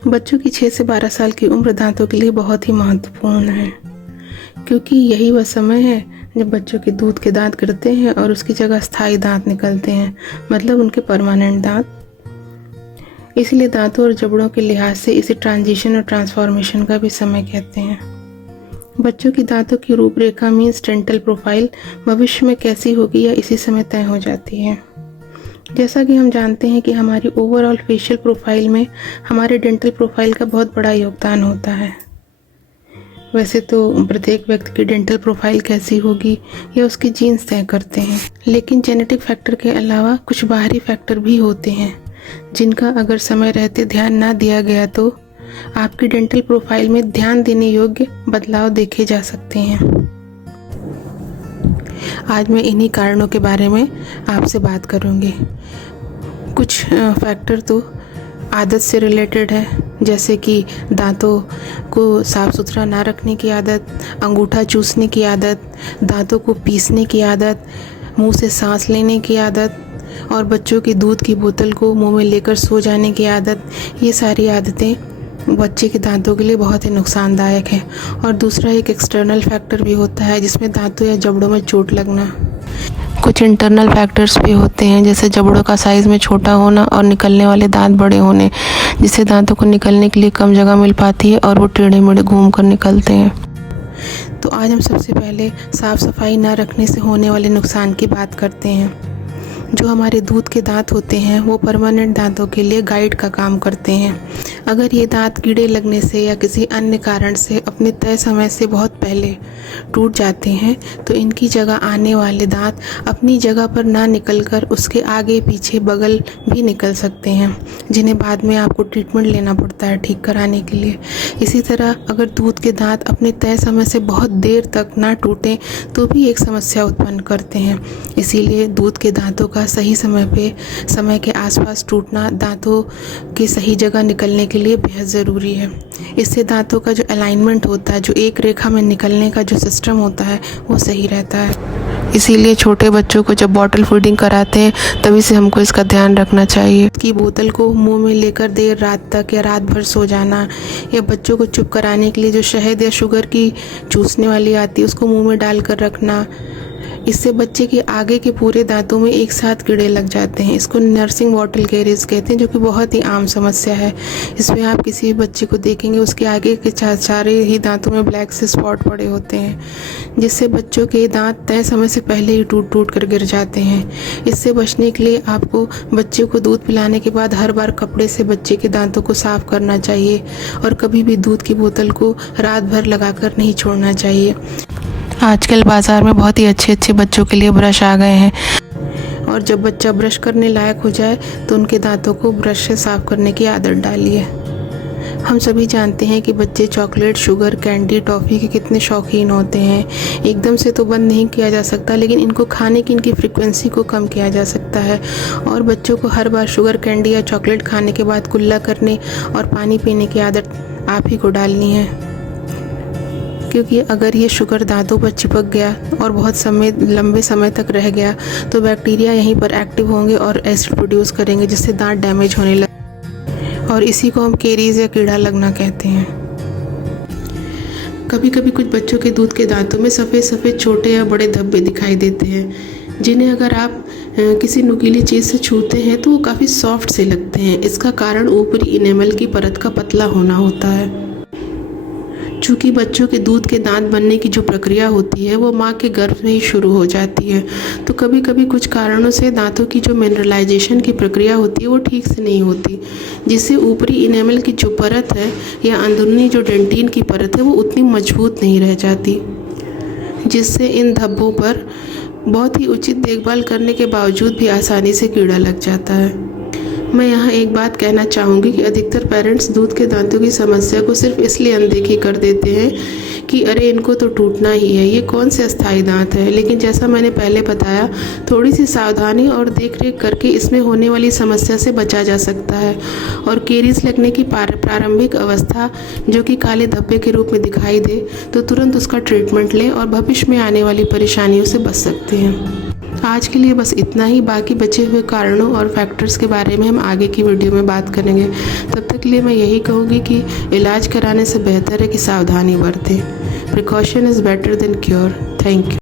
बच्चों की 6 से 12 साल की उम्र दांतों के लिए बहुत ही महत्वपूर्ण है, क्योंकि यही वह समय है जब बच्चों के दूध के दांत गिरते हैं और उसकी जगह स्थायी दांत निकलते हैं, मतलब उनके परमानेंट दांत। इसलिए दांतों और जबड़ों के लिहाज से इसे ट्रांजिशन और ट्रांसफॉर्मेशन का भी समय कहते हैं। बच्चों की दांतों की रूपरेखा मीन्स डेंटल प्रोफाइल भविष्य में कैसी होगी या इसी समय तय हो जाती है। जैसा कि हम जानते हैं कि हमारी ओवरऑल फेशियल प्रोफाइल में हमारे डेंटल प्रोफाइल का बहुत बड़ा योगदान होता है। वैसे तो प्रत्येक व्यक्ति की डेंटल प्रोफाइल कैसी होगी या उसके जीन्स तय करते हैं, लेकिन जेनेटिक फैक्टर के अलावा कुछ बाहरी फैक्टर भी होते हैं जिनका अगर समय रहते ध्यान ना दिया गया तो आपकी डेंटल प्रोफाइल में ध्यान देने योग्य बदलाव देखे जा सकते हैं। आज मैं इन्हीं कारणों के बारे में आपसे बात करूंगी। कुछ फैक्टर तो आदत से रिलेटेड है, जैसे कि दांतों को साफ़ सुथरा ना रखने की आदत, अंगूठा चूसने की आदत, दांतों को पीसने की आदत, मुंह से सांस लेने की आदत और बच्चों की दूध की बोतल को मुंह में लेकर सो जाने की आदत। ये सारी आदतें बच्चे के दांतों के लिए बहुत ही नुकसानदायक है। और दूसरा एक एक्सटर्नल फैक्टर भी होता है, जिसमें दांतों या जबड़ों में चोट लगना। कुछ इंटरनल फैक्टर्स भी होते हैं, जैसे जबड़ों का साइज़ में छोटा होना और निकलने वाले दांत बड़े होने, जिससे दांतों को निकलने के लिए कम जगह मिल पाती है और वो टेढ़े मेढ़े घूम कर निकलते हैं। तो आज हम सबसे पहले साफ़ सफाई ना रखने से होने वाले नुकसान की बात करते हैं। जो हमारे दूध के दांत होते हैं वो परमानेंट दांतों के लिए गाइड का काम करते हैं। अगर ये दांत कीड़े लगने से या किसी अन्य कारण से अपने तय समय से बहुत पहले टूट जाते हैं तो इनकी जगह आने वाले दांत अपनी जगह पर ना निकलकर उसके आगे पीछे बगल भी निकल सकते हैं, जिन्हें बाद में आपको ट्रीटमेंट लेना पड़ता है ठीक कराने के लिए। इसी तरह अगर दूध के दांत अपने तय समय से बहुत देर तक ना टूटें तो भी एक समस्या उत्पन्न करते हैं। इसीलिए दूध के दांतों का सही समय के आसपास टूटना दांतों के सही जगह निकलने के लिए बेहद ज़रूरी है। इससे दांतों का जो अलाइनमेंट होता है, जो एक रेखा में निकलने का जो सिस्टम होता है, वो सही रहता है। इसीलिए छोटे बच्चों को जब बॉटल फीडिंग कराते हैं तभी से हमको इसका ध्यान रखना चाहिए कि बोतल को मुंह में लेकर देर रात तक या रात भर सो जाना, या बच्चों को चुप कराने के लिए जो शहद या शुगर की चूसने वाली आती है उसको मुंह में डालकर रखना। इससे बच्चे के आगे के पूरे दांतों में एक साथ कीड़े लग जाते हैं। इसको नर्सिंग बॉटल कैरीज कहते हैं, जो कि बहुत ही आम समस्या है। इसमें आप किसी भी बच्चे को देखेंगे उसके आगे के सारे ही दांतों में ब्लैक से स्पॉट पड़े होते हैं, जिससे बच्चों के दांत तय समय से पहले ही टूट टूट कर गिर जाते हैं। इससे बचने के लिए आपको बच्चे को दूध पिलाने के बाद हर बार कपड़े से बच्चे के दांतों को साफ करना चाहिए और कभी भी दूध की बोतल को रात भर लगाकर नहीं छोड़ना चाहिए। आजकल बाज़ार में बहुत ही अच्छे अच्छे बच्चों के लिए ब्रश आ गए हैं, और जब बच्चा ब्रश करने लायक हो जाए तो उनके दांतों को ब्रश से साफ करने की आदत डालिए। हम सभी जानते हैं कि बच्चे चॉकलेट, शुगर, कैंडी, टॉफ़ी के कितने शौकीन होते हैं। एकदम से तो बंद नहीं किया जा सकता, लेकिन इनको खाने की इनकी फ्रिक्वेंसी को कम किया जा सकता है। और बच्चों को हर बार शुगर, कैंडी या चॉकलेट खाने के बाद कुल्ला करने और पानी पीने की आदत आप ही को डालनी है, क्योंकि अगर ये शुगर दांतों पर चिपक गया और बहुत लंबे समय तक रह गया तो बैक्टीरिया यहीं पर एक्टिव होंगे और एसिड प्रोड्यूस करेंगे, जिससे दांत डैमेज होने लगे, और इसी को हम कैरीज या कीड़ा लगना कहते हैं। कभी कभी कुछ बच्चों के दूध के दांतों में सफ़ेद सफ़ेद छोटे या बड़े धब्बे दिखाई देते हैं, जिन्हें अगर आप किसी नुकीली चीज़ से छूते हैं तो वो काफ़ी सॉफ्ट से लगते हैं। इसका कारण ऊपरी इनेमल की परत का पतला होना होता है। चूँकि बच्चों के दूध के दांत बनने की जो प्रक्रिया होती है वो माँ के गर्भ में ही शुरू हो जाती है, तो कभी कभी कुछ कारणों से दांतों की जो मिनरलाइजेशन की प्रक्रिया होती है वो ठीक से नहीं होती, जिससे ऊपरी इनेमल की जो परत है या अंदरूनी जो डेंटिन की परत है वो उतनी मजबूत नहीं रह जाती, जिससे इन धब्बों पर बहुत ही उचित देखभाल करने के बावजूद भी आसानी से कीड़ा लग जाता है। मैं यहाँ एक बात कहना चाहूँगी कि अधिकतर पेरेंट्स दूध के दांतों की समस्या को सिर्फ इसलिए अनदेखी कर देते हैं कि अरे इनको तो टूटना ही है, ये कौन से अस्थायी दांत है। लेकिन जैसा मैंने पहले बताया, थोड़ी सी सावधानी और देखरेख करके इसमें होने वाली समस्या से बचा जा सकता है। और कैरीज लगने की प्रारंभिक अवस्था जो कि काले धब्बे के रूप में दिखाई दे तो तुरंत उसका ट्रीटमेंट लें और भविष्य में आने वाली परेशानियों से बच सकते हैं। आज के लिए बस इतना ही। बाकी बचे हुए कारणों और फैक्टर्स के बारे में हम आगे की वीडियो में बात करेंगे। तब तक के लिए मैं यही कहूँगी कि इलाज कराने से बेहतर है कि सावधानी बरतें। Precaution is better than cure. Thank you.